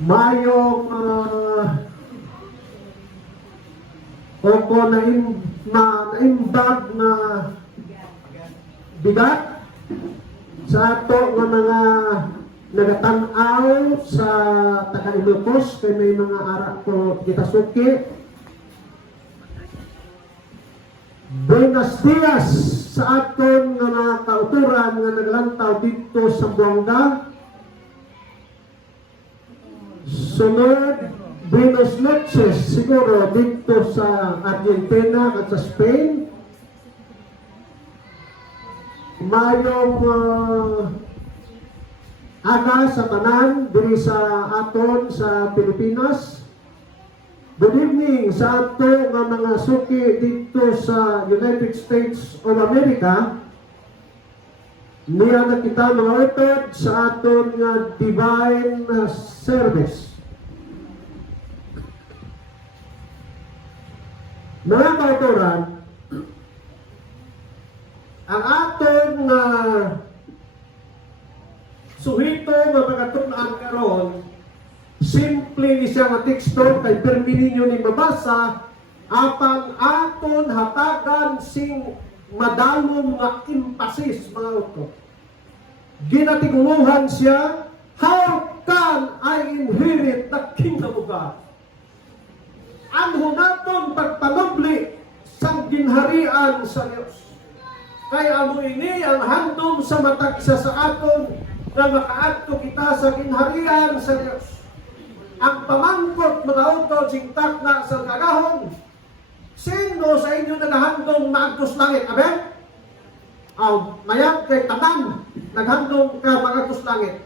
mayong oko naimbag na bigat sa ato nga mga nagatanaw sa taga-Ilocos kay may mga ara ko kitasuki. Buenos dias sa aton nga mga kauturan nga naglantaw dito sa Buanga. Sunod, Buenos noches siguro dito sa Argentina at sa Spain. Mayong aga sa tanan diri sa aton sa Pilipinas. Good evening sa ato nga mga suki dito sa United States of America. Niya na kita mga utod sa aton nga divine service. Mga kauturan, ang aton nga suhito nga magatunan karon, simple ni siya nga teksto kay permi ninyo ni mabasa apang aton hatagan sing madalom nga emphasis mga utod. Ginatiguluhan siya, how can I inherit the kingdom of God? Ang hunaton pagpanubli sa ginharian sa Diyos. Kaya amo ini ang handom sa matag isa sa aton na makaadto kita sa ginharian sa Diyos. Ang pamangkot mga utod sing takna sa kagahon. Sino sa inyo naghandom maagtos langit? Amen? Mayag kay tanan naghandom ka maagtos langit.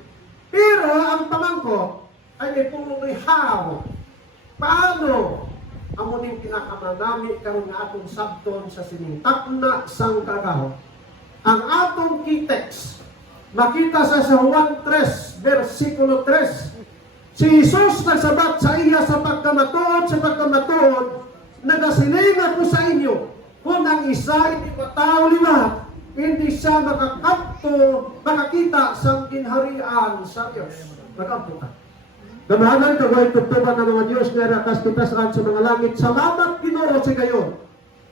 Pero ang pamangkot ay may pulong how. Paano? Amo ning pinakamanami karon nga atong sabton sa sining takna sang kagahon. Ang atong key text makita sa Juan 3 versikulo 3. Si Jesus nagsabat sa iya sa pagkamatuod nagasilingan ko sa inyo kung ang isa hindi matao liwat hindi siya makakita sa ginharian sa Diyos. Magkampo ka. Gamahanan ka huwag tutuban ng mga Diyos na rakas kita saan sa mga langit. Salamat Ginoo si kayo.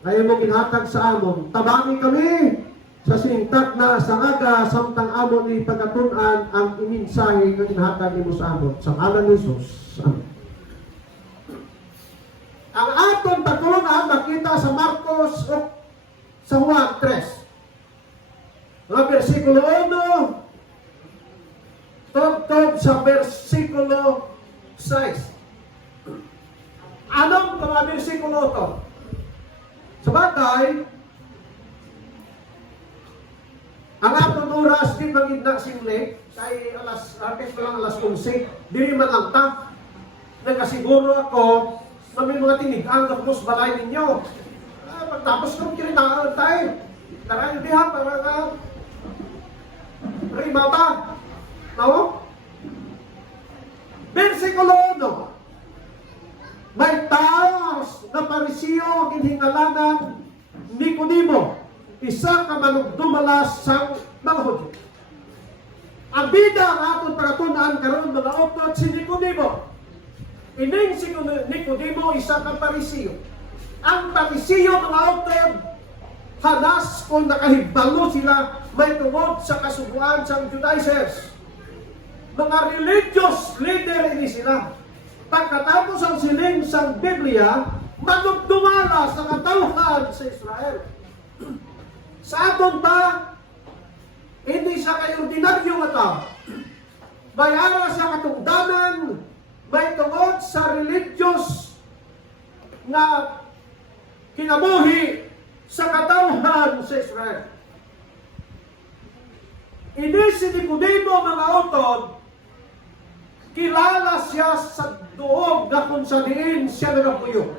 Ngayon mo ginhatag sa amon. Tabangi kami sa singtak na sa aga samtang amon ni pagkatunan ang iminsahe na ginhatag mo sa amon. Sa ngalan ni Jesus. Amen. Ang atong pagtunan makita sa Marcos o sa Juan 3. Mga versikulo 1 tugtog sa versikulo 6. Anong mga versikulo to? Sabagay, ang atong oras di magigna simle kay artist pa lang alas 11. Dili man lang ta. Nagkasiguro ako na may mga tinigang na pumus balay ninyo. Pagtapos kong kinitaan tayo. Tara yung diha para nga rimata. No? Versikulo 1. May taos na Pariseo ang hiningalanan Nicodemo, isa ka manugdumalas sang mga Hudyo. Ang bida ang atong pagatunan karon mga utod si Nicodemo. Ining si Nicodemo isa ka Pariseo. Ang Pariseo mga utod hanas kung nakahibalo sila may tungod sa kasubuan sang Judaizers. Mga religious leader ini sila. Pagkatapos ang siling sa Biblia, manugdumala sa katauhan sa Israel. Sa aton pa, hindi siya kay ordinaryo nga tao. May ara sa katungdanan, may tungod sa religious na kinabuhi sa katauhan sa Israel. Ini si Nicodemo mga utod, kilala siya sa duog na kung sa diin siya nagapuyo.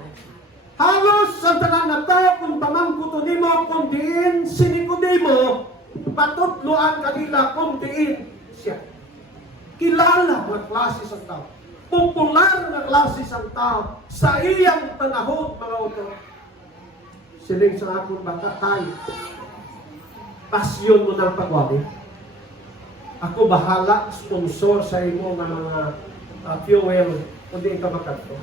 Halos sa tanan na tayo kung pamangkuto nimo kung diin si Nicodemo, patutluan kanila kung diin siya. Kilala ng klase sa tao. Popular na klase sa tao sa iyang panahon mga utod. Siling sa akong bata tayo. Pasyon mo ng pagwabi. Ako bahala, sponsor sa imo nga mga fuel kundi ka makadto.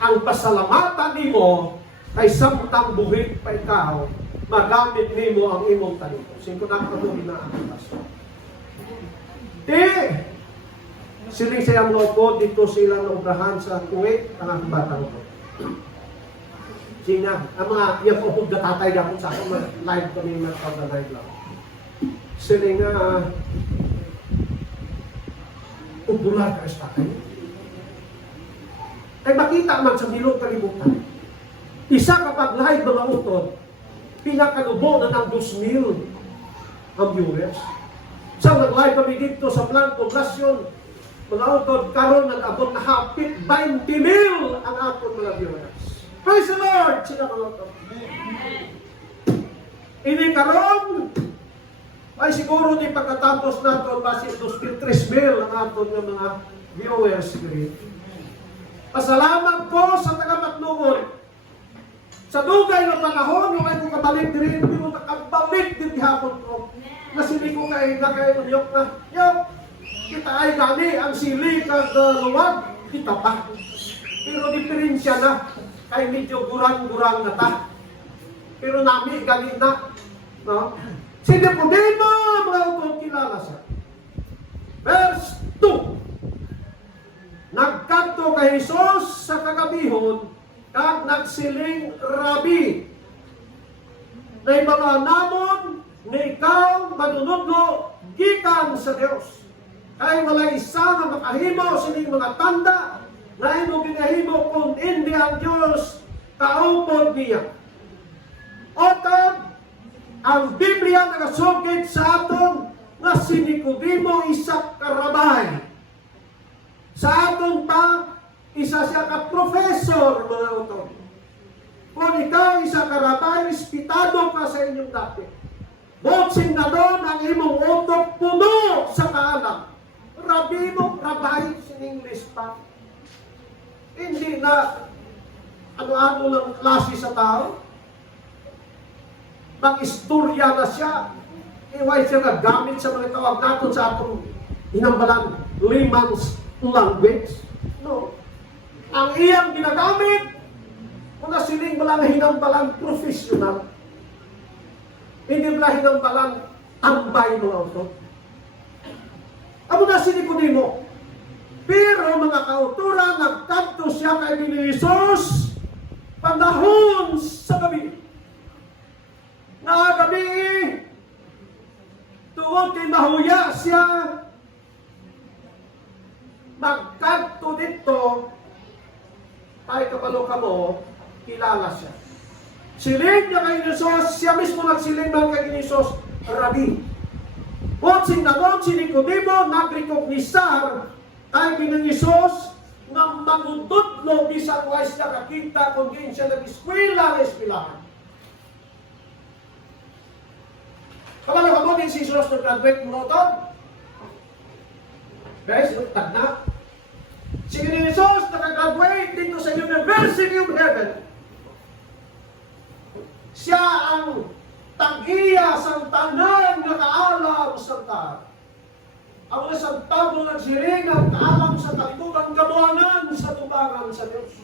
Ang pasalamatan nimo kay samtang buhit pa ikaw, magamit nimo ang imong talento. Singko na ko na ang pastor. Di siling siya mga po dito sila na obrahan sa Kuwait ang ang batang ko. Siya ang mga iya po hugda tatay gapon sa ako live kami mag-organize lang. Siling ubulan ka sa akin. Ay makita man sa bilog kalibutan. Isa kapag live mga utod, pinakalubo na ng 2,000 ang viewers. Sa nag-live kami dito sa Plan Poblasyon, mga utod, karon nag-abot na hapit 20,000 ang aton mga viewers. Praise the Lord! Sila mga utod. Ini karon, ay siguro di pagkatapos nato basi 2,000, 3,000 ang aton ng mga viewers. Pasalamat po sa taga-Matnungon. Sa dugay ng panahon, yung ay kong kabalik din, hindi mo nakabalik din hapon ko. Nasili ko kay Unyok na, Yok, kita ay gani, ang sili kag luwag, kita pa. Pero diferensya na, kay medyo gurang-gurang na ta. Pero nami, galing na. No? Sige po din mo, mga utong kilala siya. Verse 2. Nagkanto kay Jesus sa kagabihon, kag nagsiling Rabi, na mga namon na ikaw manunudlo gikan sa Dios. Kay wala isa nga makahimo sining mga tanda na imo ginahimo kung hindi ang Dios kaupod niya. Otod, ang Biblia nagasugid sa aton nga si Nicodemo isa ka rabay. Sa aton pa isa siya ka professor, mga utod. Kung ikaw isa ka rabay, respetado ka sa inyong dati. Botsing na doon ang imong utok puno sa kaalam. Rabi mo, rabay, in English pa. Hindi na ano-ano lang klase sa tao. Mag-istorya na siya. Iway siya nga gamit sa mga tawag natin sa atong hinambalan layman's language. No. Ang iyang ginagamit, kung nasiling mo lang hinambalan professional, hindi mo lang hinambalan tambay mga auto. Amo na si Nicodemo. Pero mga kauturan, nagkanto siya kay Jesus panahon sa gabi. Gabi, tuwag kay mahuya siya, magkanto dito, ay kapalo ka mo, kilala siya. Siling niya kay Jesus, siya mismo nagsiling man kay Jesus, Rabi. Botsing na doon si Nicodemo, nag-recognisar kay Ginang Jesus, na magududlo bisang wais na kakita kung din siya nag-eskwela na eskwelahan. Kapalo ka mo din si Jesus nag-graduate mo ito? Guys, tag na. Si Ginang Jesus nag-graduate dito sa University of Heaven. Siya ang tag-iya sa tanan na kaalam sa taon. Ang isang tao nagsiring ang kaalam sa kalikutan kabuhanan sa tubangan sa Diyos.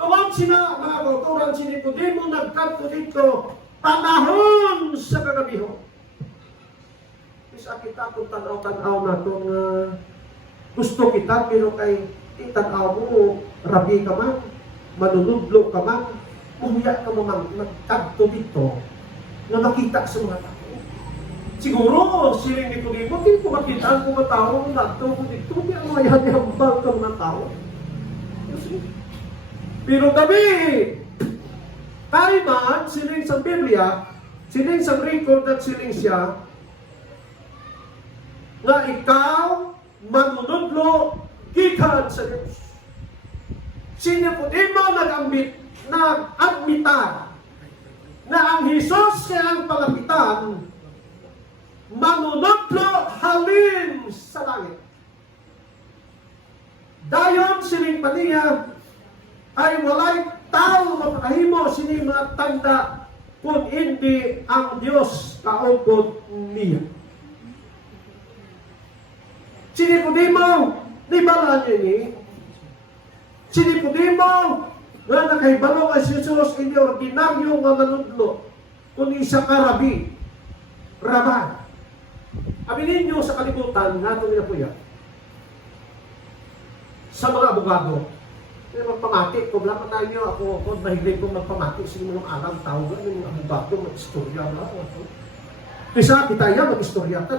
Kawag sina, mga kauturan, si Nicodemo nagkanto dito panahon sa kagabihon. Isa kita kung tanaw-tanaw na itong gusto kita, pero kay itanaw mo, rabi ka man, manunudlo ka man, umuya ka mo man, nagkanto dito, na nakita sa mga tao. Siguro, siling Nicodemo, hindi ko makita ang mga tao, nagto dito, hindi ang mga yanyambal ka mga tao. Pero gabi, tayo man, siling sa Biblia, siling sa record at siling siya, na ikaw manunudlo gikan sa Diyos. Si Nicodemo nag-admitar na ang Jesus siya ang palapitan, manunudlo halin sa langit. Dayon sining paniya ay walay tao mapakahimo sining mga tanda kung hindi ang Diyos kaugod niya. Si Nicodemo Di ba niya ni? Si Nicodemo, nga nakahibalo kay Jesus, hindi ordinaryo nga manudlo, kundi isa ka rabi, raban. Aminin niyo sa kalibutan, nga itong inapuya, sa mga abogado, magpamati, kung lang tayo ako mahilig kong magpamati sa mga alam, tao, yung mga abogado, mag-istorya na ako. Kisa kita yan, mag-istorya, na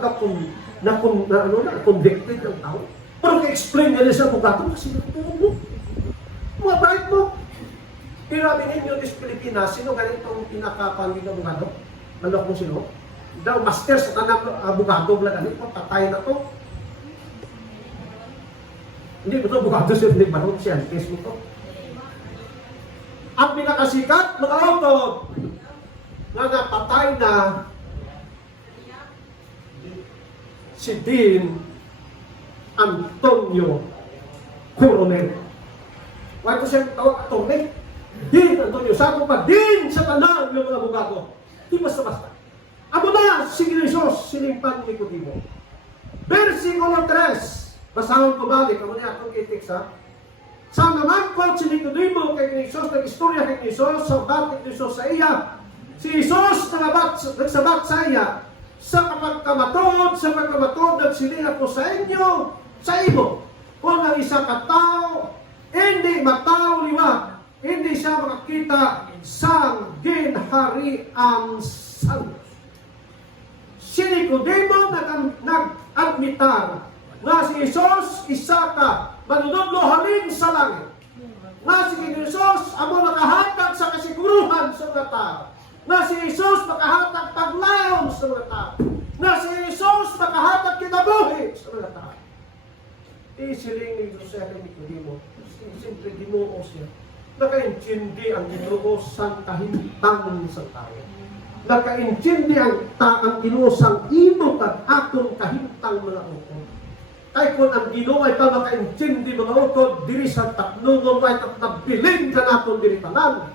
convicted ang tao. Pero ka-explain nila sa abogado, kasi natutunan mo. Mga bait mo. Pinabi ninyo this Pilipinas, sino ganitong pinakapangin ng abogado? Malok mo sino? Daw, master sa tanang abogado, ganito, patay na to. Hindi mo ito abogado siya, hindi marunong siya, case mo to. Ang pinakasikat, mga auto, na napatay na si Dean Antonio Coronel. Why ko siya tawag attorney? Dean Antonio. Sabi pa, Dean sa tanang yung mga abogado. Di basta-basta. Amo na, sige ni Jesus, sinimpan ni Nicodemo. Versikulo 3. Basahon ko balik, ako niya akong itik sa. Sa naman ko si Nicodemo kay Jesus, nag-istorya kay Jesus, sa batik ni Jesus sa iya. Si Jesus nagsabat sa iya, sa kapagkamatod, nagsiling ako sa inyo, sa imo. Kung ang isa katao, hindi matao liwat, hindi siya makakita sa ginharian sa Diyos. Si Nicodemo nag-admitar nga si Jesus isa ka manunodlo halin sa langit. Nga si Jesus amo nakahatag sa kasiguruhan sa mga tao. Nga si Jesus makahatag paglayon sa mga tao. Nga si Jesus makahatag kinabuhi sa mga tao. Isiling ni Jose kay Nicodemo. Siyempre Ginoo siya. Nakaintindi ang Ginoo sa kahintang sa tao. Nakaintindi ang Ginoo sa imo at akong kahintang mga utod. Kaya kung ang Ginoo ay makaintindi mga utod, diri sa taknungon ay nabilin ka natin diri tanan.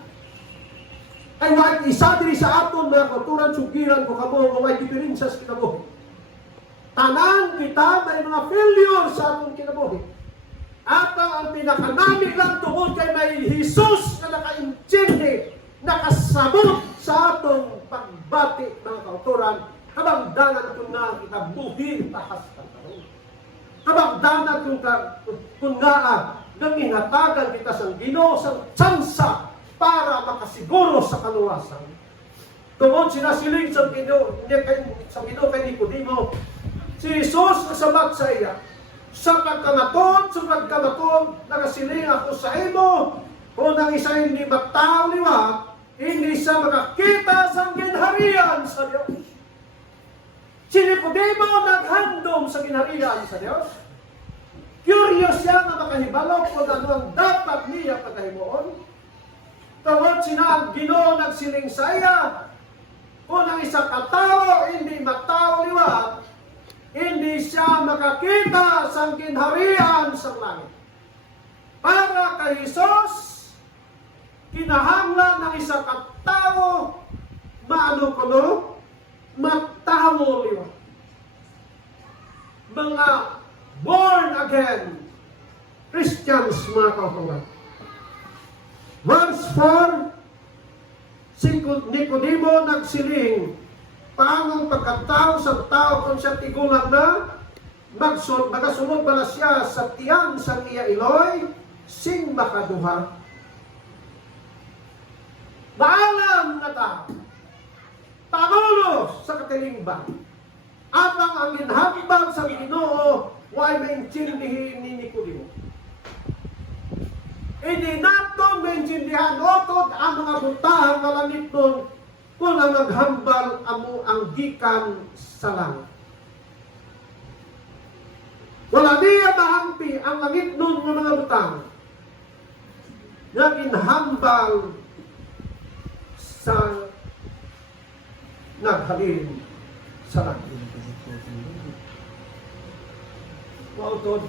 Ay wait isa diri sa aton mga kauturan sugiran ko kamo kung may diferensya sa kinabuhi. Tanan kita may mga failure sa atong kinabuhi. At ang pinakanami lang tungod kay may Jesus na nakaintindi, nakasabot sa atong pagbati mga kauturan, kabagdanan kung nga kita buhin tahas ng karoon. Kabagdanan kung nga nangingatagan kita sa Ginoo sa tsansa para makasiguro sa kaluwasan. Tungod sinasiling sa Ginoo kay Nicodemo, si Jesus nasabat sa iya, sa pagkamaton, nakasiling ako sa imo, kung ang isa hindi matao liwat, hindi siya makakita sa ginharian sa Diyos. Si Nicodemo naghandom sa ginharian sa Diyos. Curious siya na makahibalo kung ano ang dapat niya pagkahimuon. Tawad sina ang Ginoo nagsiling sa iya, kung ang isang katao hindi matao liwat, hindi siya makakita sa ginharian sa langit. Para kay Jesus, kinahanglan ng isang katao, matao liwat. Mga born again Christians, mga kauturan. Verse 4, si Nicodemo nagsiling, paanong pagkatao sa tao kung siya tigulang na, magasunod bala siya sa tiyan sa iya iloy, sing makaduha. Maalam na tao, panulos sa katilingban, apang ang ginhambal sa Ginoo, why maintindihin ni Nicodemo. Hindi nato maintindihan otod ang mga butang na langit nun kung ang naghambal amo ang gikan sa langit. Wala niya mahampi ang langit nun ng mga butang na ginhambal sa naghalin sa langit. Otod,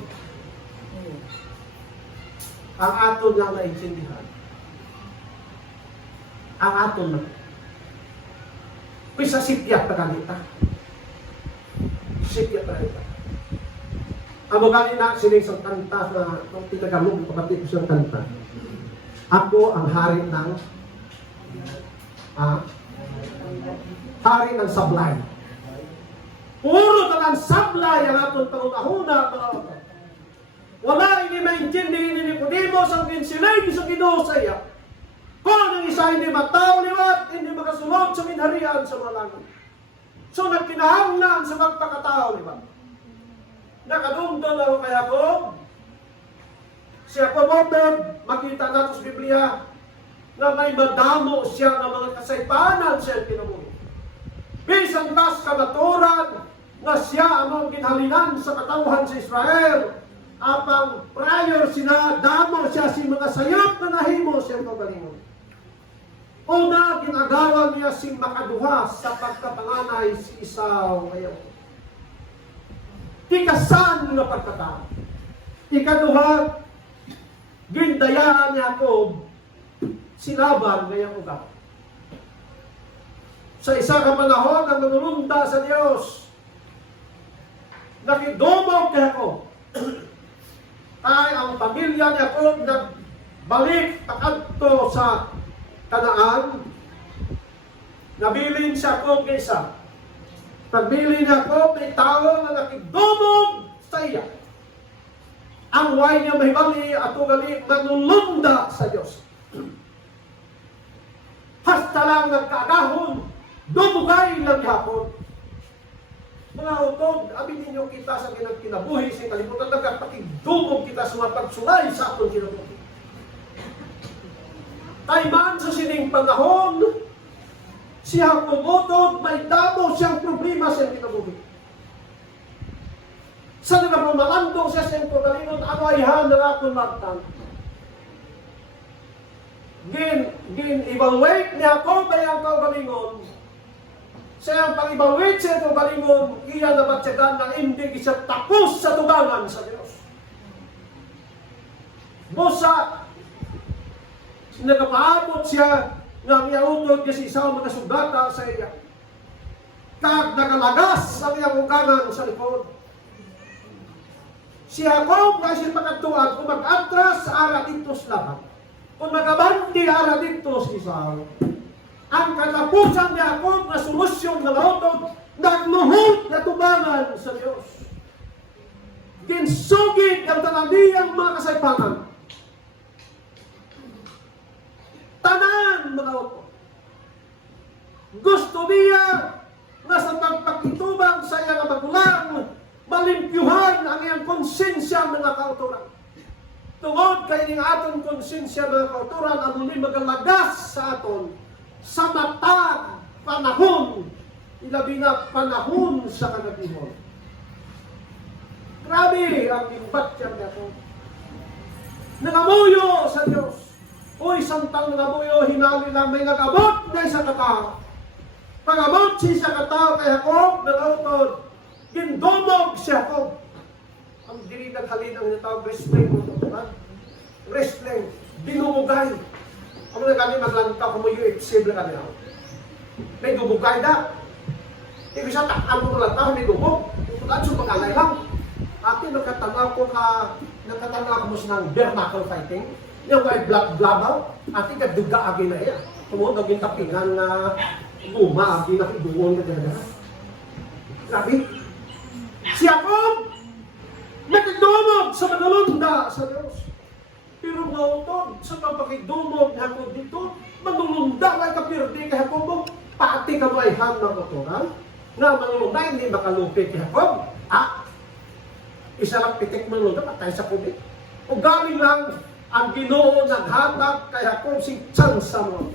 ang aton lang naintindihan. Ang aton lang. Pisa sipya pa ganita. Sipya pa ganita. Amo gani na sining sa kanta na kung tinagamog kapatid ko sa kanta. Ako ang hari ng hari ng sablay. Puro talang sablay ang atong pangunahuna mga kapatid. Wala ini maintindihan ni Nicodemus ang kinsilay sa Ginoo sa iya. Kung ang isa hindi mataw liwat, hindi makasunod sa minharian sa mga langit. So nagkinahanglan sa magpakatao liwat. Nakadungdol ako kay Jacob. Si Jacob makita natin sa Biblia na may madamo siya ng mga kasaypanan siya pinamuli. Bisan tas kamaturan na siya ang ginhalinan sa katawhan sa Israel. Apang prior sinadamo siya si mga sayop na nahimo siya pagalingon. Una, ginagawa niya si makaduha sa pagkapanganay si Esau ngayon. Tikasan nga pagkatao. Ikaduha, gindayaan ni Jacob si Laban ngayong ugat. Sa isa ka panahon ang nanulunda sa Diyos, nakidumog kay Jacob. Ay ang pamilya ni Jacob nagbalik takadto sa Kanaan. Nabilin si Jacob kay isa. Pagbili ni Jacob, may tao na nakidumog sa iya. Ang way niya mahibali at ugali manulunda sa Diyos. Hasta lang nagkaagahon, dumugay lang Jacob. Mga utod, abin ninyo kita sa kinabuhi sa kalimutan, nagkapakidumog kita sa mga pagsulay sa atong kinabuhi. Tayman sa sining panahon, si Jacob utod, may damo siyang problema sa kinabuhi. Sa nagpamalando siya sa pagalingon, ano ay han na akong magtan. Gin-evaluate ni Jacob ay ang kaugalingon. Sa ang pang-evaluate siya itong galingon, iya na matyagan na hindi siya tapos sa tugangan sa Diyos. Busa, nagapaabot siya na miyautod kasi isang magasugata sa iya. Kag nagalagas ang iyang ugangan sa likod. Si Jacob na siya magatuan kung mag-atras sa ara dito sa laban. Kung magabanti ara dito sa Esau. Ang katapusan ni Jacob na solusyon na lautod, nagmuhot na tubangan sa Diyos. Ginsugid ang tanandiyang mga kasaypanan. Tanan mga utod. Gusto niya na sa pagpakitubang sa iyang magulang, malimpyuhan ang iyang konsensya mga kauturan. Tungod kay ning aton konsensya mga kauturan, ang muli magalagas sa aton sa matag panahon, ilabi na panahon sa kagabihon. Grabe ang imbatyan na ito. Nangamuyo sa Diyos. Uy, santang nangamuyo, hinali lang may nagabot na isa katao. Pag-abot siya katao kay Jacob, nalautod, gindumog si Jacob. Ang diridag halin ang natawag wrestling. Wrestling, dinumugay. Ang mga kami maglantaw kung may UFC na kami ako. May dubugay na. Ibig siya takal mo lantaw, may dubog. At sa pangalay lang. Ate, nagkatanaw ko mo siya ng bare knuckle fighting. Yung may blabaw. Ate, kaduga agi na iya. Tumuod, naging tapingan na guma, agi na kiduon na gano'n. Grabe. Si Jacob, nakidumog sa manulunda sa Diyos. Pero nga utod, sa pagpakidumog na Jacob dito, manulunda ay kapirdi kay Jacob, pati ka may han ng uturan, na manulunda hindi makalupi kay Jacob. Isa lang pitik manulunda, patay sa kubik. O galing lang, ang Ginoo naghatag kay Jacob si tsansa mo.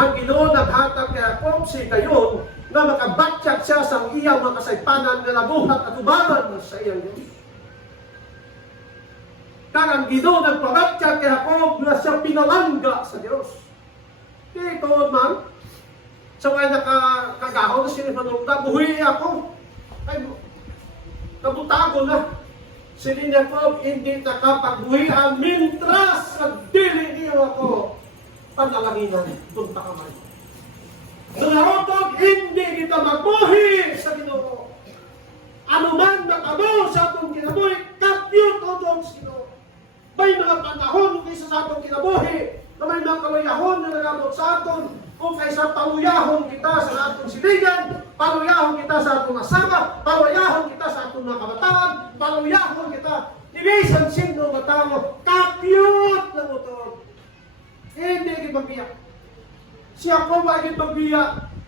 Ang Ginoo naghatag kay Jacob si kayon, na makabatyak siya sa iyang mga kasaypanan na nabuhat at ubangan sa iyang Diyos. Kaya ang Ginoo nagpabatyak kay Jacob na siya pinalangga sa Diyos. Dito man, sa mga nakagahon na sinipanulta, buhi ako. Ay, kabutago na. Sinin Jacob, hindi nakapagbuhian, mintras nagdili niyo ako. Panalanginan, punta ka man. Sa narotog, hindi kita magbuhi sa Ginoo. Ano man nakamo sa atong kinabuhi, kakyut o doon sa Ginoo. May mga panahon kaysa sa atong kinabuhi, na may mga kaluyahon na nagamot sa aton, kung kaysa paluyahon kita sa atong silingan, paluyahon kita sa atong asawa, paluyahon kita sa atong mga kabataan, paluyahon kita, ibisan sino matao, kakyut na motor. Hindi magbiyak. Siya ko magbiyak.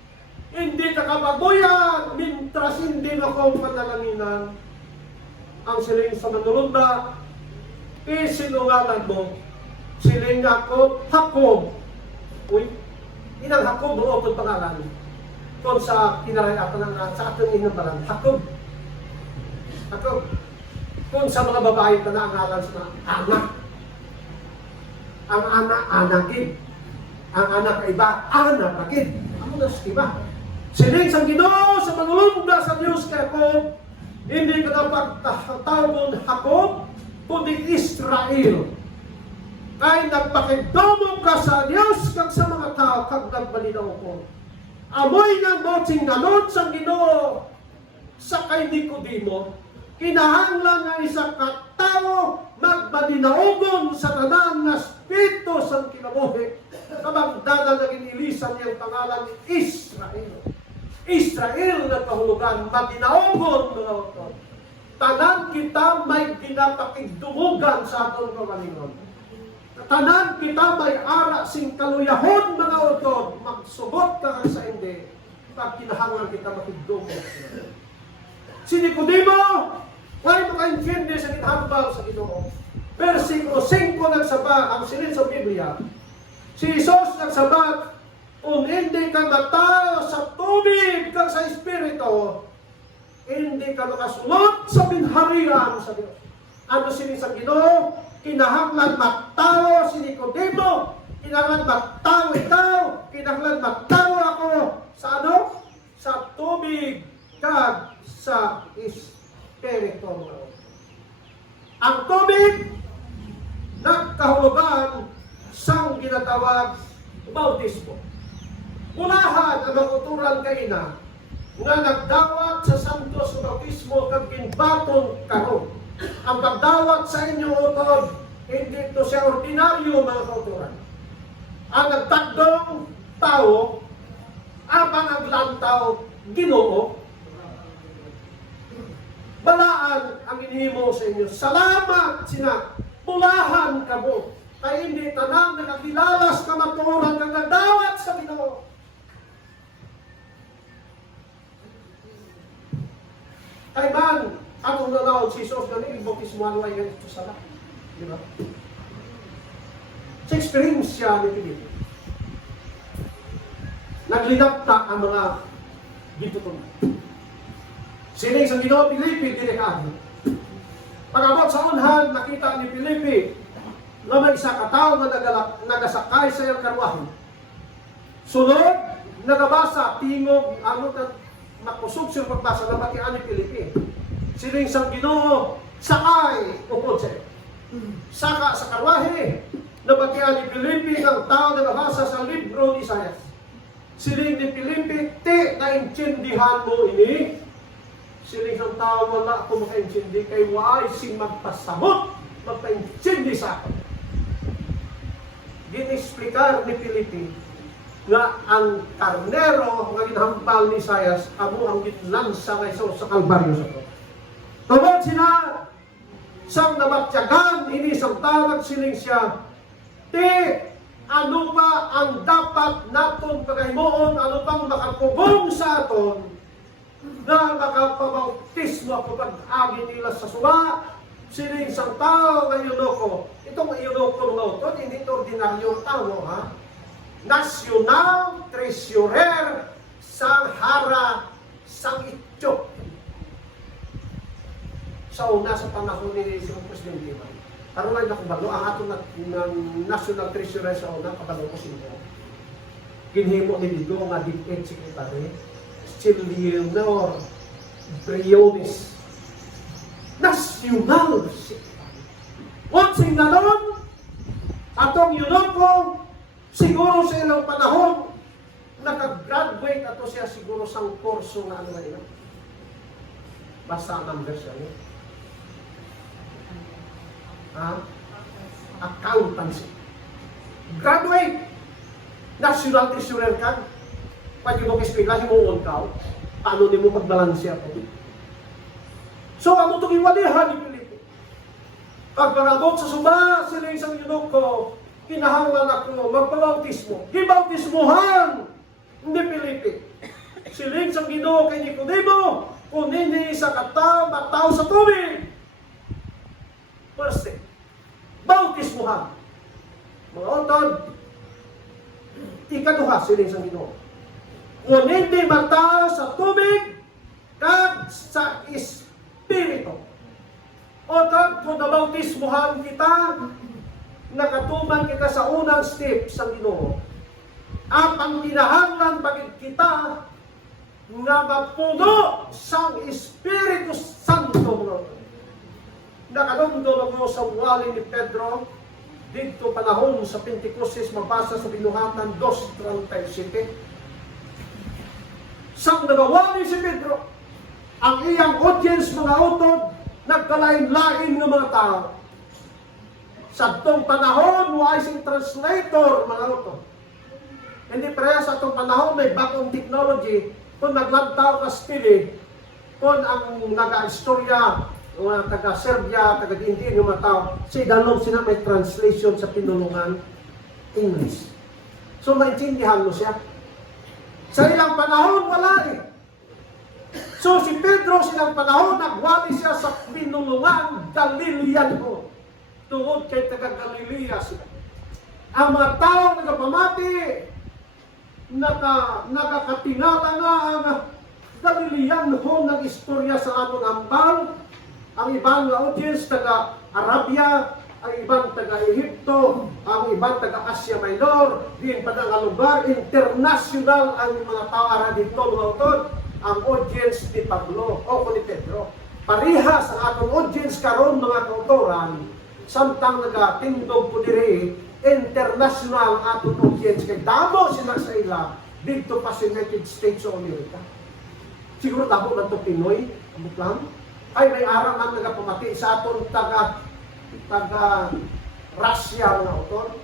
Hindi nakapagbuyan, mintras hindi na kong panalanginan. Ang siling sa manulunda, isinungalan mo, siling ako, Hakob. Uy, inang Hakob, mo itong pangalan. Kung sa kinarayatan sa ating inabalan, Hakob. Hakob. Kung sa mga babae na naangalan sa mga anak. Ang anak, anakid. Ang anak iba, anak rakid. Ang mga iba. Siling sa Ginoo sa manulunda sa Diyos kay Jacob, hindi ka na pagtawon Jacob, kundi Israel. Kay nagpakidamo ka sa Diyos kag sa mga tao kag nagbalinaw ko. Amoy nga botsing nanod sa Ginoo sa kay Nicodemo, kinahanglan nga isa ka tao magbalinaogon sa tanan nga espiritu sa kinabuhi. Kabagdanan naging ilisan niyang pangalan Israel. Israel na kahulugan, maginaogon mga utod. Tanan kita may ginapakigdumugan sa atong kamalingon. Tanan kita may ara sing kaluyahon mga utod. Magsubot ka sa hindi, pag kinahanglan kita makigdumog. Si Nicodemo, why makaintindi sa kitahambal sa Ginoo? Versikulo 5 nagsaba, ang silid sa Biblia. Si Jesus nagsabat, kung hindi ka matao sa tubig kag sa Espiritu, hindi ka makasunod sa binharian sa Diyos. Ano sini sa Ginoo? Kinahanglan matao si Nicodemo, kinahanglan matao ikaw, kinahanglan matao ako sa ano? Sa tubig kag sa Espiritu. Ang tubig nagkahulugan sang ginatawag bautismo. Unahan ang maguturan kay na nga nagdawat sa santos sa bautismo kag ginbaton karon. Ang pagdawat sa inyo utod, hindi ito siya ordinaryo mga kauturan. Ang nagtakdong tao, apang aglantaw, Ginoo, balaan ang inihimo sa inyo. Salamat sina, pulahan kamo. Kaya hindi tanang nakakilalas kamaturan kang nagdawat sa Ginoo. Kay man, atong nanawag si Jesus na nilibokis mo ano ay ganito sa lahat. Di ba? Sa experience siya ni Pilipi. Naglinapta ang mga gituton. Sila isang Ginoo Pilipi, dinekado. Pag-abot sa unhan, nakita ni Pilipi na may isa katao na nagasakay sa iyang karwahe. Sunod, nagabasa, tingog, ano na makusog siya pagbasa na batian ni Pilipi. Sila isang Ginoo, sakay, upod siya. Saka sa karwahe, nabatian ni Pilipi ang tao na nabasa sa libro ni Isaias. Siling ni Pilipi, ti naintindihan mo ini. Siling ang tao wala ako makaintindi kay waay sing magpasamot, magpaintindi sa akin. Ginisplicar ni Pilipi nga ang karnero nga ginahambal ni Isaias amo ang gitlansa nga iso sa Kalbaryo sa to. Tungod sila sang nabatyagan ini sang tawag siling siya, ti ano pa ang dapat naton paghimuon, ano pang makapubong sa aton na makapabautismo ako pag-agi nila sa suwa, siling sang tao nga Eunoko. Itong Eunoko mga utod, hindi ito ordinaryong tao, ha? National Treasurer sang Hara sang Itchok. Sa una sa panahon ni Siyong Presidente, karon ay nakubalo ang ato ng National Treasurer sa una, kabalo ko siya. Ginhimo ni Ligo nga DepEd Secretary, Leonor Briones. National Secretary. Wansing na nun, atong Eunoko, siguro sa ilang panahon, nakagraduate ato siya siguro sang kurso na ano na Basta ang version niyo. Accountancy. Graduate. National treasurer ka. Pag mo kiskwila, himuon ka. Paano di mo pagbalansya po? So, ano itong iwalihan ni Filipe? Pag marabot sa suba, sila isang yunok ko, kinahanglan ako magpabautismo. Gibautismohan ni Filipe. Siling sa Ginoo kay Nicodemo, kunini sa mataw sa tubig. First thing, bautismohan. Mga otod, ikaduha siling sa Ginoo. Kunini mataw sa tubig, kag sa Espiritu. Otod, kung nabautismohan kita, nakatuman kita sa unang step sa Ginoo. At ang kinahanglan pagid kita nga mapuno sa Espiritu Santo. Nakalungdol ako sa wali ni Pedro dito panahon sa Pentecostes, mabasa sa Binuhatan 2:37. Sang nagawali si Pedro, ang iyang audience mga utod, nagkalain-lain ng mga tao. Sa itong panahon, wise translator, mga utod. Hindi pareha sa itong panahon, may bagong technology. Kung naglantaw ka stili, kung ang naga-istorya, mga taga-Serbia, taga-Indian yung mga tao, si Dalog sila may translation sa pinulungan English. So, maintindihan mo siya. Sa ilang panahon, wala eh. So, si Pedro, silang panahon, nagwali siya sa pinulungan Galilean ko. Tungod kay taga-Galilea sila. Ang mga taong nagpamati, nakakatingala nga ang Galilean ho nag-istorya sa aton ambal. Ang ibang audience taga-Arabia, ang ibang taga-Egypto, ang ibang taga-Asia Minor, din pa ng lugar, international ang mga tao ara dito, mga utod, ang audience ni Pablo o ni Pedro. Parihas ang atong audience karon mga kautoran, samtang nagatindog po diri, international ang atong audience, kay damo sila sa ila, dito pa sa United States of America. Siguro damo man ito Pinoy, abot lang. Ay may arang ang nagapamati sa aton taga-Russia mga utod,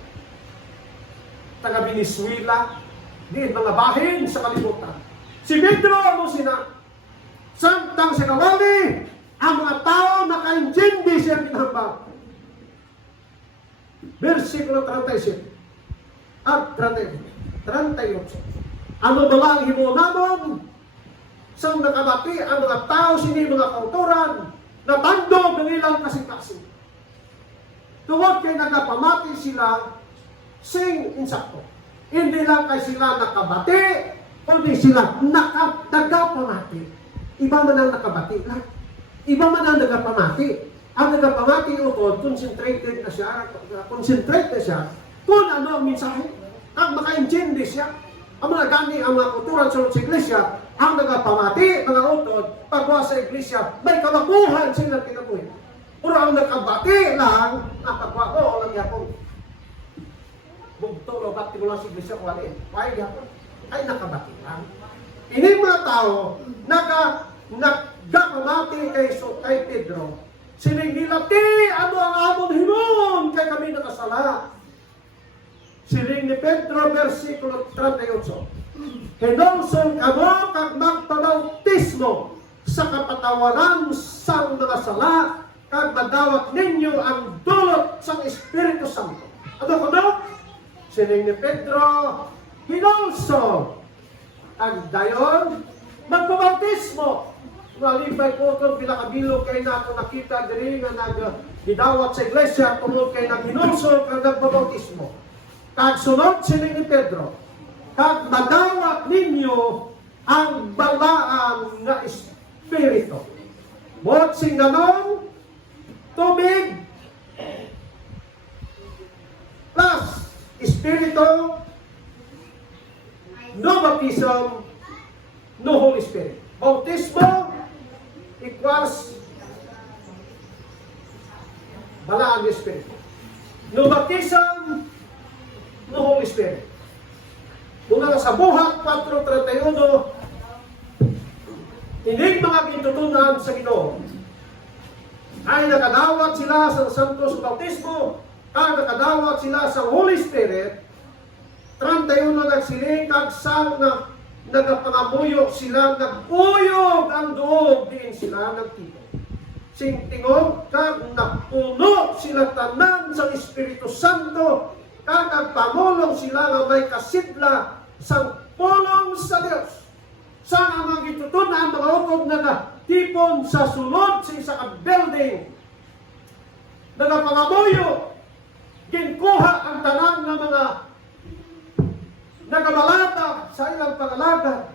taga-Venezuela, din mga bahin sa kalibutan. Si Pedro mo sina, samtang sa kawali, ang mga tao naka-intindi siya pinahambang. Versikulo 37 at 38. Ano ba lang himunamon? Sang nakabati ang mga tao sini mga kauturan, natandog ng ilang kasing-kasing. Tungod kay nagapamati sila, sing insakto. Hindi lang kay sila nakabati, kundi sila nagapamati. Iba man ang nakabati lang. Iba man ang nagapamati. Ang nagapamati utod, concentrated na siya, kung ano ang mensahe. Ang maka-intindi siya. Ang mga gani, ang mga kulturan sa iglesia, ang nagapamati, mga utod, pagwa sa iglesia, may kamakuhan silang kinabuhi. Pero ang nakabati lang, ang pagwa ko, lang yapon. Bugto, bati mo lang sa iglesia, wala eh. Why yapon? Ay nakabati lang. Ini mga tao, nagapamati kay Pedro, sinigilati, ano ang amon himon, kay kami nakasala. Siling ni Pedro, versikulo 38. Hinulsong kamo kag magpabautismo sa kapatawaran sa mga sala, kag madawat ninyo ang dulot sa Espiritu Santo. Ano ko na? Siling ni Pedro, hinulsong. Ang dayon, magpabautismo. Malibay ko itong pinakabilo kay na ako nakita diri nga nag-didawat sa iglesia tungkol kay nag-hinulsong kag nagpabautismo. Kag sunod sila ni Pedro, kag madawat ninyo ang balaan nga Espiritu. Bot sing ganon, tubig plus Espiritu, no baptism, no Holy Spirit. Bautismo equals balaan ng Espiritu. No baptism, no Holy Spirit. Muna sa buhat 4:31, Ining mga gitutunan sa Ginoo ay nakadawat sila sa Santos Bautismo, ay nakadawat sila sa Holy Spirit. 31 nagsiling kag sang na nagapangamuyo sila, naguyog ang duog, diin sila nagtipon. Sing tingog kag napuno sila tanan sa Espiritu Santo, kag nagpamulong sila nga may kasidla sa pulong sa Dios. Sa mga gitutunan mga utod na natipon sa sulod sa isa ka building, nagapangamuyo, ginkuha ang tanan ng mga nagabalata sa ilang pangalagad.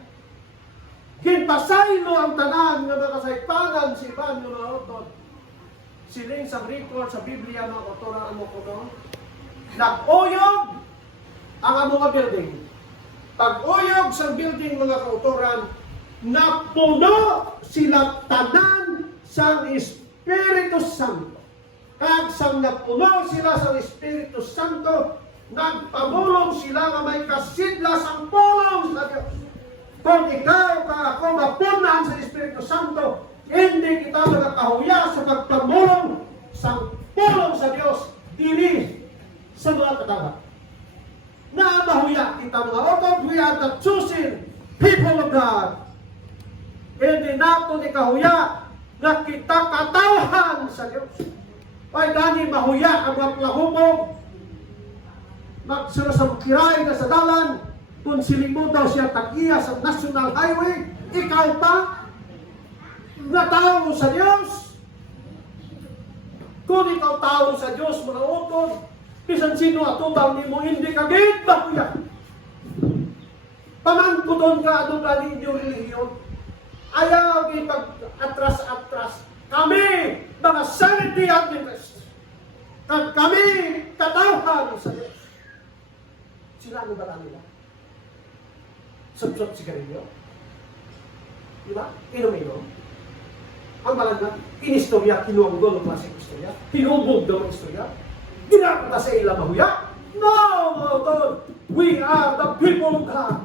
Ginpasaylo ang tanan ng mga kasaypanan si Iban ng mga utod. Siling sa record sa Biblia mga autora mo ko no. Nag-uyog ang mga building. Pag-uyog sa building mga kautoran, napuno sila tanan sa Espiritu Santo. Kag sang napuno sila sa Espiritu Santo, nagpamulong sila nga may kasidla sa pulong sa Diyos. Kung ikaw ka ako mapunan sa Espiritu Santo, hindi kita nagkahuya sa pagpamulong sa pulong sa Diyos, dili sa mga katawa. Na mahuya kita mga otod, we are the chosen people of God. Hindi nato ni kahuya na kita katawhan sa Diyos. Ay gani mahuya ang mga plahumog, magsunasamkiray na sa dalan, kung siling daw siya tagiya sa National Highway, ikaw pa, natao sa Diyos. Kung ikaw tao sa Diyos, mga utod, bisan sino atubang ni mo, hindi ka git mahuya. Pamangkuton ka, ano ka ninyo relihiyon? Ayaw ipag-atras-atras. Kami, mga Seventh-day Adventists, kami katawhan sa Diyos. Sila ano ba nila? Subsot sigarilyo? Diba? Inom-inom? Ang balagad, inistorya, kinuanggol ang klaseng istorya, pinubog daw ang istorya, ginakita sa ilang mahuya? No, mga utod! We are the people of God.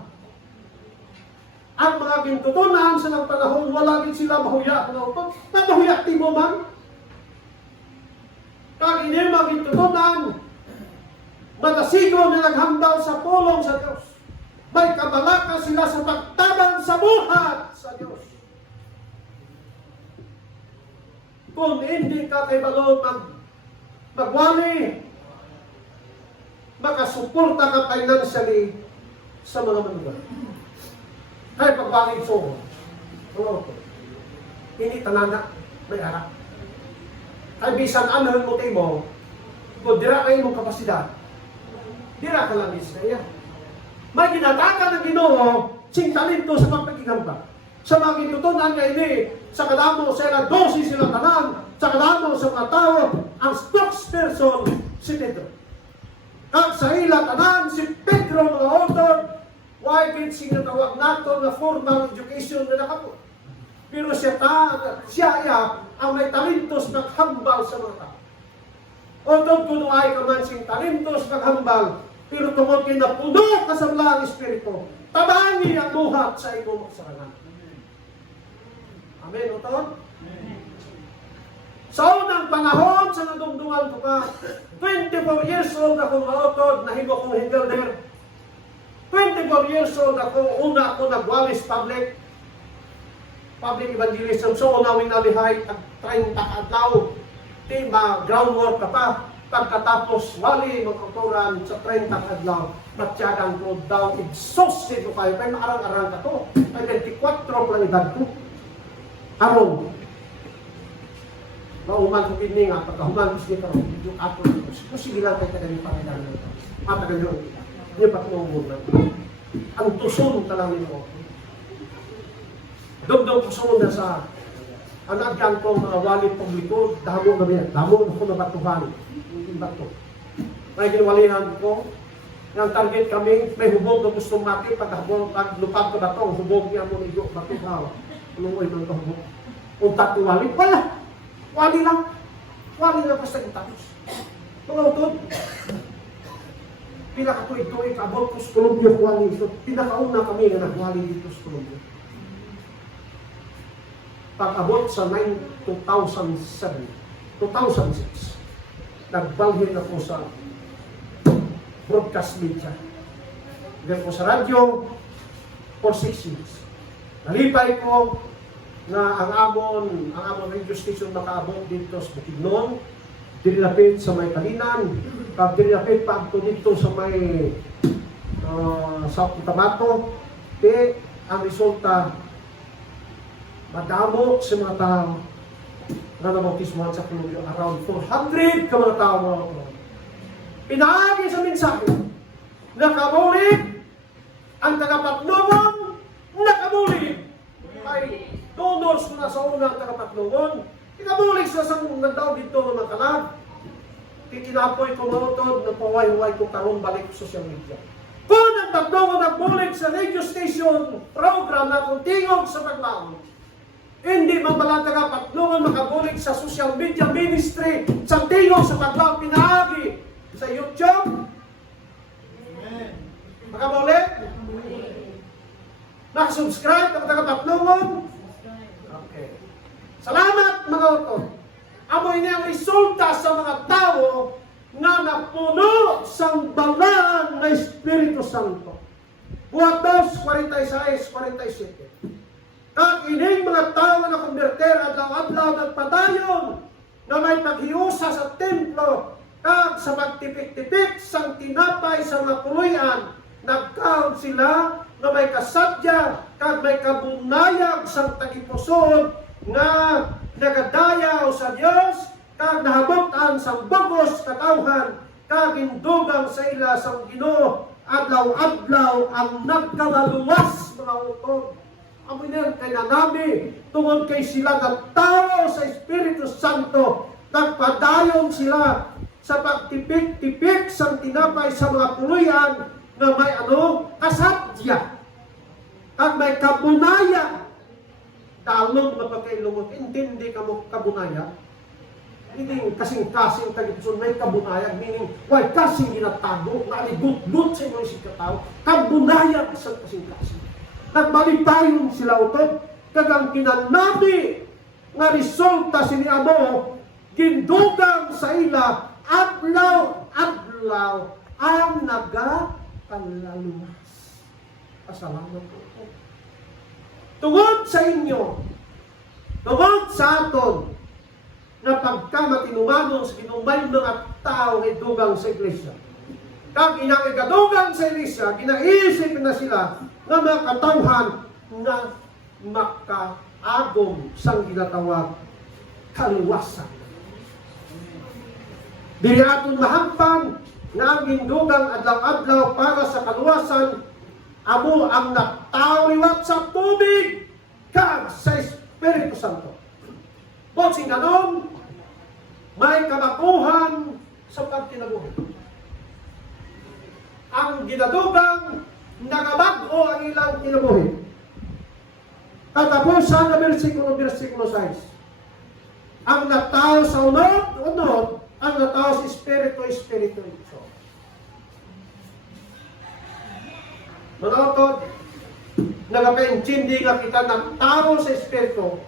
Ang mga gintutunan sa ng panahon, wala din sila mahuya, mga utod. Namahuya, di mo man? Kag ini mga gintutunan, matasigo na naghambal sa pulong sa Diyos. May kabalaka sila sa pagtabang sa buhat sa Diyos. Kung hindi ka kay balon magwali, makasuporta ka financially sa mga manugang. Kaya pagwali so, hindi tanana, may harap. Kaya bisan anahan mo kayo mo, kung dira kayo mong kapasidad, dira ka lang Israel. May ginataka ng Ginoo, sing talento sa pagpagigamba. Sa mga gitutunan nga ini, sa kadamo sila, 12 sila tanan, sa kadamo sa mga tao, ang spokesperson si Pedro. Kag sa ilang tanan, si Pedro mga author, why can sinatawag nato na formal education na nakapo. Pero siya ang may talentos naghambal sa mga tao. Although kuno ay kaman sing talentos naghambal, pero tungod kay napuno ka sa mga Espiritu, tabangi ang buhat sa imong sarangan. Amen, utod? Sa unang panahon, sa nadungdungan ko pa, 24 years old ako mga utod, nahigo kong Hingelder. 24 years old ako, una ako nagwalis public evangelism. So, unawin nalihay, 30 kaadlaw, groundwork ka pa. Pagkatapos, wali magkuturan sa 30 adlaw, matyagang ko daw, exhausted ko kayo, kaya maarang-arang ka to. Kaya 24 lang edad ko. Arong. Nauman ko kini nga, pagkahuman ko siya karoon, yung ato ko. Sige lang kayo kagani pangilan nito. Matagal nyo. Hindi pa tumunggunan. Ang tusun talang nito. Dugdog ko sumunod sa anagyan ko mga wali publiko, damo na biyan. Damo na ko na batuhan. Bato. May ginwalihan ko, yung target kami, may hubog na gusto mati, pag lupag ko na ito, hubog niya mo niyo, bato ka, anong mo ibang hubog? Kung tatu wali, wala! Wali lang basta itapos. Mga utod, pila ka tuig-tuig, abot ko sa Columbia, wali. So, pinakauna kami na nagwali dito sa Columbia. pag-abot sa 2006, nagbalhin ako sa broadcast media. Diyan ko sa radyo for 6 years. Nalipay ko na ang amon radio station makaabot dito sa Bukidnon, dinilapit sa may Kalinan, pag dinilapit pa ako dito sa may South Cotabato, ang resulta, madamo sa mga tao na nabautismohan sa Colombia. Around 400 ka mga tao mga kapatid. Pinahagi sa mensahe, nakabulig ang tagapatnungon, nakabulig ay donors na sa unang tagapatnungon, nakabulig sila sa nagdaw dito ng mga kalag. Titinapoy ko mautod na paway-huway ko karon balik sa social media. Kung ang tatlo nagbulig sa radio station program na kung tingog sa paglaon, hindi man pala tagapatnungon makabulig sa social media ministry sa tingog sa paglaon pinahagi sa YouTube. Makabulig? Nakasubscribe ang tagapatnungon? Okay. Salamat mga utod. Amoy niya ang resulta sa mga tao na napuno sa banal na Espiritu Santo. Buhatos 46-47. Kag ining mga tao na konverter adlaw-adlaw nagpadayon na may paghiusa sa templo kag sa pagtipik-tipik sang tinapay sa mga puluyan, nagkaon sila na may kasadya kag may kabunayag sang tagipuson nga nagadayaw sa Dios kag nahabutan sang bugos katawhan kag indugang sa ila sang Ginoo adlaw-adlaw ang nagkalaluwas mga utod. Amoy na kay nanami tungod kay sila nagtawo sa Espiritu Santo, nagpadayon sila sa pagtipik-tipik sang tinapay sa mga puluyan na may kasadya kag may kabunaya. Talong na pagkailungot, intindi ka mo kabunaya. Hindi kasing-kasing tagipson may kabunaya, meaning why kasing ginatago, naligut-lut sa mga sikataw, kabunaya isang kasing-kasing. Nagmalipayon sila utod, kagang kinanabi nga resulta sini Amo, gindugang sa ila, adlaw-adlaw ang nagakalaluwas. Pasalamat po. Tungod sa inyo, tungod sa aton, na pagkamatinumanon sa ginumay mga tao na dugang sa iglesia. Kag inang sa iglesia, ginaisip na sila na mga katawhan na makaagom sang ginatawag kaluwasan. Dili aton mahampan na ang gindugang adlaw-adlaw para sa kaluwasan, amo ang nagtawliwat sa tubig kag sa Espiritu Santo. Botsing ganon, may kamakuhan sa pagkinabuhi. Ang ginadugang nagabag-o ang ilang kinabuhi. Katapusan na versikulo 6. Ang nataw sa unod, ang nataw sa Espiritu. So, mga utod, nagapa-intindi nga kita nagtao sa Espiritu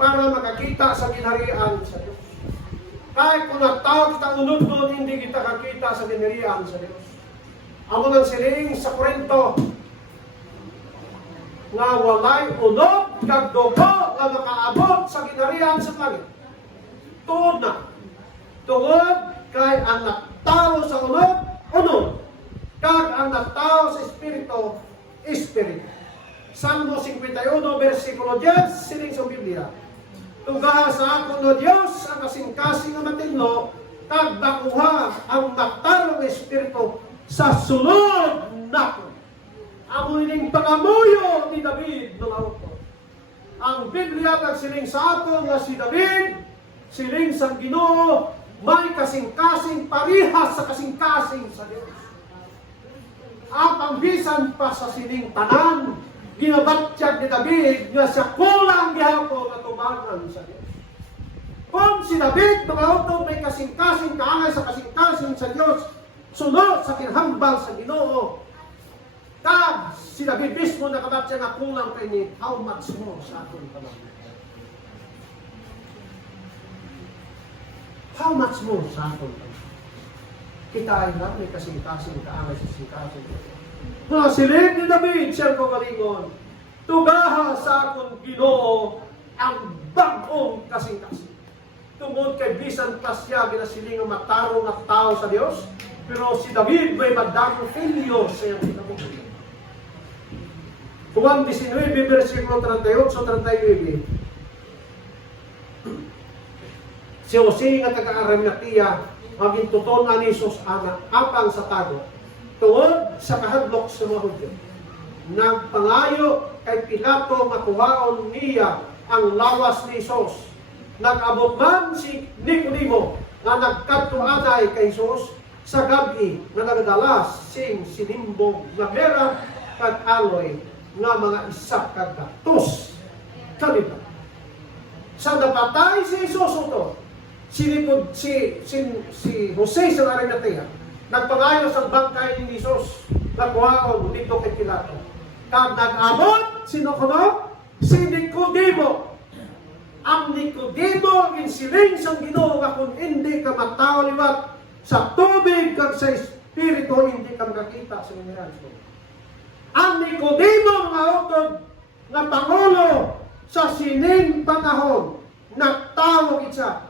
para makakita sa ginharian sa Diyos. Kahit kung nagtao kita unod doon, hindi kita kakita sa ginharian sa Diyos. Amo ng siling sa Korinto nga walay unod kag dugo nga makaabot sa ginharian sa langit. Tuod na. Tungod kay ang nagtao sa unod, kag ang nagtao sa Espiritu, Espiritu. Salmo 51, versikulo 10, siling sa Biblia. Tugahan sa akon o Diyos ang kasing-kasing nga matinlo, kag bakuha ang magtarong Espiritu sa sunod nako. Amoy ning pangamuyo ni David mga utod. Ang Biblia kag siling sa aton nga si David, siling sa Ginoo, may kasing-kasing parihas sa kasing-kasing sa Diyos. Ang pangbisan pa sa siling tanan, ginabatyag ni David nga siya kulang gihapon at tumanan sa Diyos. Kung si David mga utod may kasing-kasing kaangay sa kasing-kasing sa Diyos, sunod sa kinhambal sa Ginoo. Kag si David mismo nakabatya nga kulang kay ni how much more sa aton pamamagitan. how much more sa aton? Kita ay lang, may kasing-kasing kaangay sa singkasing. Mga silid ni David, siyang kagalingon, tugaha sa akong Ginoo ang bagong kasing-kasing. Tungod kay bisan pasya ginasiling ang matarong at tao sa Dios, pero si David may madamong failure sa iyang kinabuhi. Juan 19, versikulo 38-39. Si Jose nga taga-Arimatea, maging tuton nga ni Jesus anak, apang sa tago, tungod sa kahadlok sa mga Hudyo. Nagpangayo kay Pilato nga kuhaon niya ang lawas ni Jesus. Nag-abot man si Nicodemo nga nagkatuanay kay Jesus sa gabi na nagdalas sing sinimbog na mera kag aloy nga mga isak kag gatos kaliba. Sa napatay si Jesus uto, si Jose sa Arimatea, nagpangayo sa bangkay ni Jesus na kuhaon dito kay Pilato. Kag nag-abot, sino kuno? Si Nicodemo. Ang Nicodemo insiling sa Ginoo nga kung hindi ka matao liwat sa tubig kag sa espiritu hindi ka makakita sa mineransyo. Ang Nicodemo nga utod nga pangulo sa sining panahon nagtawag isa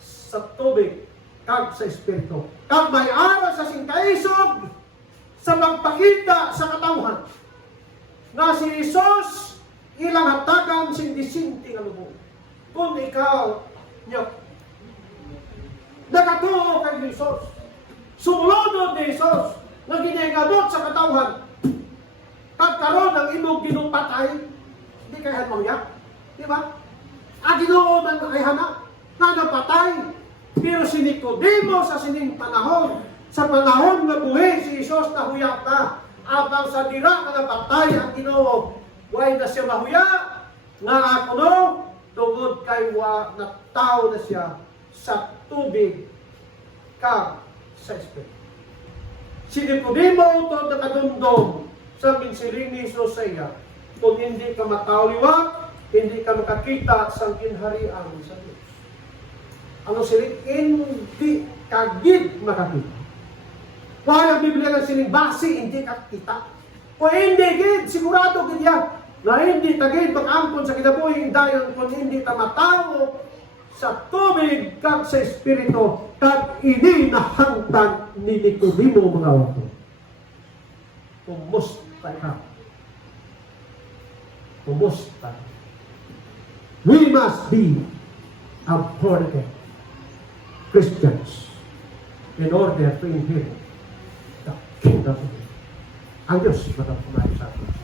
sa tubig kag sa espiritu. Kag may ara sa singkaisog sa magpakita sa katawhan na si Jesus ilang hatagan sing disinti nga lubong. Kung ikaw, nakatuo kay Jesus, sumulod ni Jesus, na ginagabot sa katawhan, pagkaroon ng imong ginupatay, hindi kaya mangyak, di ba? Ginoo man kay hana, na napatay, pero si Nicodemo sa sining panahon, sa panahon na buhay si Jesus na huyak na, abang sa dira na napatay ang Ginoo, huwag na siya mahuya, nga ako no, tungod kay na tao na siya sa tubig ka sa espiritu. Si Nicodemo ito nakadumdum sa minsiling ni Josea, kung hindi ka matauliwat, hindi ka makakita sa kinharian sa Diyos. Ano siling? Hindi kagid makakita. Kaya ang Biblia ng siling basi, hindi kakita. Kung hindi gid, sigurado gid yan, na hindi tagid mag-ampon sa kinabuhi dahil kung hindi ka matao sa tubig kag sa espiritu kag ini nahangtan ni Nicodemo mga wato. Kumusta ka? Kumusta? We must be a born again Christians in order to inherit the kingdom of God. Ang Diyos matapumay sa atin.